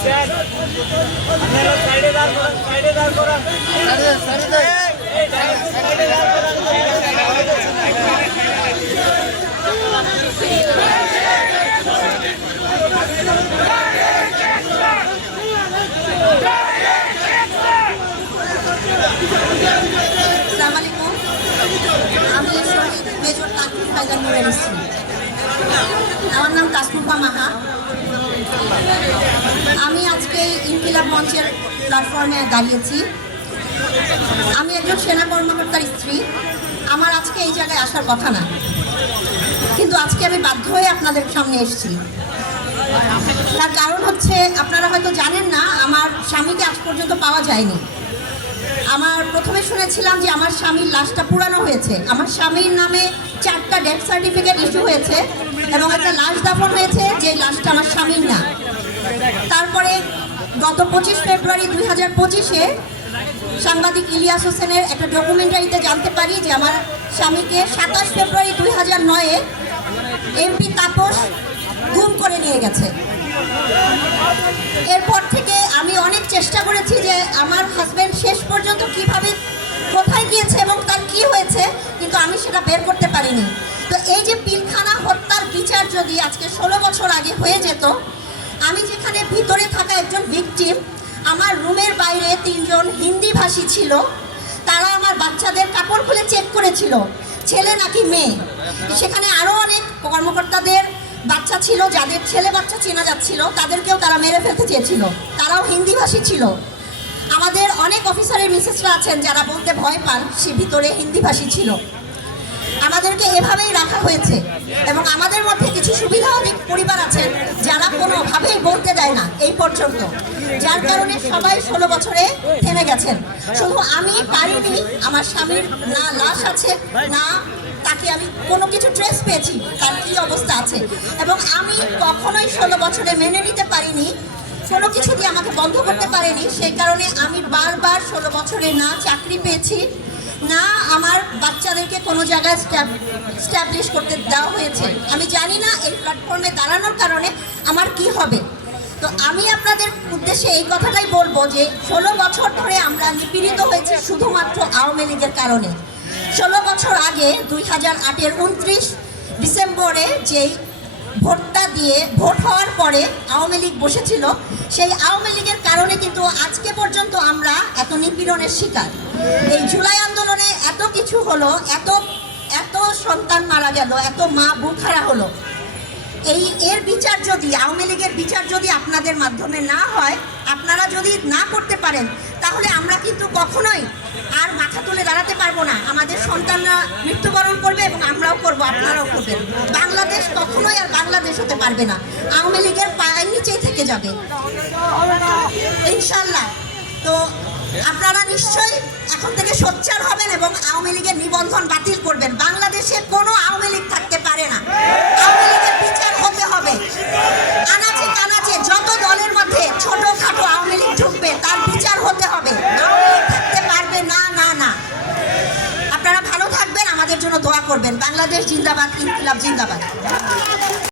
আমি শহীদ মেজর তানভীর হায়দার নূরের স্ত্রী। আমার নাম কাসমুফা মাহা। আমি আজকে ইনকিলাব মঞ্চের প্ল্যাটফর্মে দাঁড়িয়েছি। আমি একজন সেনা কর্মকর্তার স্ত্রী। আমার আজকে এই জায়গায় আসার কথা না, কিন্তু আজকে আমি বাধ্য হয়ে আপনাদের সামনে এসেছি। তার কারণ হচ্ছে, আপনারা হয়তো জানেন না, আমার স্বামীকে আজ পর্যন্ত পাওয়া যায়নি। আমার প্রথমে শুনেছিলাম যে আমার স্বামীর লাশটা পুরানো হয়েছে। আমার স্বামীর নামে 4টা ডেথ সার্টিফিকেট ইস্যু হয়েছে এবং একটা লাশ দাফন হয়েছে, যে লাশটা আমার স্বামীর না। তারপরে গত 25 ফেব্রুয়ারি 2025-এ সাংবাদিক ইলিয়াস হোসেনের একটা ডকুমেন্টারিতে জানতে পারি যে আমার স্বামীকে 27 ফেব্রুয়ারি 2009-এ এমপি তাপস গুম করে নিয়ে গেছে। এরপর থেকে আমি অনেক চেষ্টা করেছি যে আমার হাজব্যান্ড শেষ পর্যন্ত কিভাবে, কোথায় গিয়েছে এবং তার কি হয়েছে, কিন্তু আমি সেটা বের করতে পারিনি। তো এই যে পিলখানা হত্যার বিচার যদি আজকে 16 বছর আগে হয়ে যেত, আমি যেখানে ভিতরে থাকা একজন ভিকটিম, আমার রুমের বাইরে 3 জন হিন্দি ভাষী ছিল, তারা আমার বাচ্চাদের কাপড় খুলে চেক করেছিল ছেলে নাকি মেয়ে। সেখানে আরও অনেক কর্মকর্তাদের বাচ্চা ছিল, যাদের ছেলে বাচ্চা চেনা যাচ্ছিল, তাদেরকেও তারা মেরে ফেলতে চেয়েছিল, তারাও হিন্দি ভাষী ছিল। আমাদের অনেক অফিসারের মিসেসরা আছেন যারা বলতে ভয় পান, সে ভিতরে হিন্দি ভাষী ছিল। আমাদেরকে এভাবেই রাখা হয়েছে এবং আমাদের মধ্যে কিছু সুবিধাবাদী পরিবার আছেন যারা কোনোভাবেই বলতে দেয় না এই পর্যন্ত, যার কারণে সবাই 16 বছরে থেমে গেছেন। শুধু আমি পারিনি, আমার স্বামীর না লাশ আছে, না তাকে আমি কোনো কিছু ট্রেস পেয়েছি তার কী অবস্থা আছে, এবং আমি কখনোই 16 বছরে মেনে নিতে পারিনি, কোনো কিছু দিয়ে আমাকে বন্ধ করতে পারেনি। সেই কারণে আমি বারবার 16 বছরে না চাকরি পেয়েছি, না আমার বাচ্চাদেরকে কোনো জায়গায় স্ট্যাবলিশ করতে দেওয়া হয়েছে। আমি জানি না এই প্ল্যাটফর্মে দাঁড়ানোর কারণে আমার কি হবে। তো আমি আপনাদের উদ্দেশ্যে এই কথাটাই বলবো যে 16 বছর ধরে আমরা নিপীড়িত হয়েছি শুধুমাত্র আওয়ামী লীগের কারণে। 16 বছর আগে 2008-এর 29 ডিসেম্বরে যেই ভোটটা দিয়ে ভোট হওয়ার পরে আওয়ামী লীগ বসেছিল, সেই আওয়ামী লীগের কারণে কিন্তু আজকে পর্যন্ত আমরা এত নিপীড়নের শিকার। এই জুলাই আন্দোলনে এত কিছু হলো, এত সন্তান মারা গেল, এত মা বুকহারা হলো। এর বিচার যদি, আওয়ামী লীগের বিচার যদি আপনাদের মাধ্যমে না হয়, আপনারা যদি না করতে পারেন, তাহলে আমরা কিন্তু কখনোই আর মাথা তুলে দাঁড়াতে পারবো না। আমাদের সন্তানরা মৃত্যুবরণ করবে এবং আমরাও করবো, আপনারাও করবেন। বাংলাদেশ কখনোই আর বাংলাদেশ হতে পারবে না, আওয়ামী লীগের পায়ের নিচেই থেকে যাবে ইনশাল্লাহ। তো আপনারা নিশ্চয়ই এখন থেকে সোচ্চার হবেন এবং আওয়ামী লীগের নিবন্ধন বাতিল করবেন। বাংলাদেশে কোনো আওয়ামী লীগ থাকতে পারে না, আওয়ামী লীগের বিচার হতে হবে। আনাচে কানাচে যত দলের মধ্যে ছোটখাটো আওয়ামী লীগ ঢুকবে, তার বিচার হতে হবে। আওয়ামী লীগ থাকতে পারবে না, না না। আপনারা ভালো থাকবেন, আমাদের জন্য দোয়া করবেন। বাংলাদেশ জিন্দাবাদ, ইনকিলাব জিন্দাবাদ।